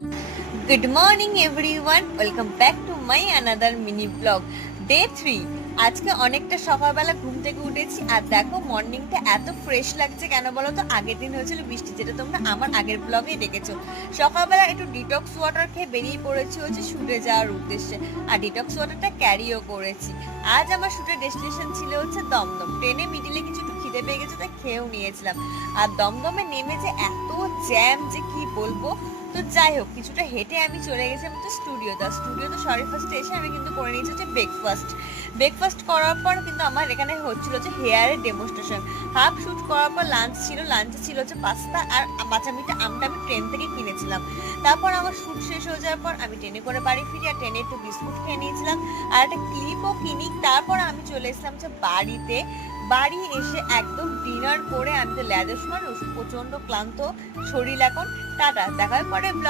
Good morning everyone, welcome back to my another mini vlog. Day 3. আজকে অনেকটা সকালবেলা ঘুম থেকে উঠেছি আর দেখো মর্নিংটা এত ফ্রেশ লাগছে কেন বলো তো, আগের দিন হয়েছিল বৃষ্টি, যেটা তোমরা আমার আগের ব্লগে দেখেছো। সকালবেলা একটু ডিটক্স ওয়াটার খেয়ে বেরিয়ে পড়েছি হচ্ছে শুটে যাওয়ার উদ্দেশ্যে, আর ডিটক্স ওয়াটারটা ক্যারিও করেছি। আজ আমার শুটের ডেস্টিনেশন ছিল হচ্ছে দমদম। ট্রেনে মিডিলে কিছু একটু খিদে পেয়ে গেছে তাই খেয়েও নিয়েছিলাম। আর দমদমে নেমে যে এত জ্যাম যে কি বলবো। তো যাই হোক, কিছুটা হেঁটে আমি চলে গেছিলাম হচ্ছে স্টুডিওতে সরি ফার্স্টে এসে আমি কিন্তু করে নিয়েছি হচ্ছে ব্রেকফাস্ট করার পর কিন্তু আমার এখানে হচ্ছিল হচ্ছে হেয়ারের ডেমনস্ট্রেশন। হাফ শুট করার পর লাঞ্চ ছিল, লাঞ্চে ছিল হচ্ছে পাস্তা আর মাচামিটা আমটা আমি ট্রেন থেকে কিনেছিলাম। তারপর আমার শুট শেষ হয়ে যাওয়ার পর আমি ট্রেনে করে বাড়ি ফিরি, আর ট্রেনে একটু বিস্কুট খেয়ে নিয়েছিলাম আর একটা ক্লিপও কিনি। তারপর আমি চলে এসলাম হচ্ছে বাড়ি এসে একদম ডিনার করে আমি তো ল্যাদের সময় প্রচন্ড ক্লান্ত শরীর এখন। টাটা, দেখা হয় পরে।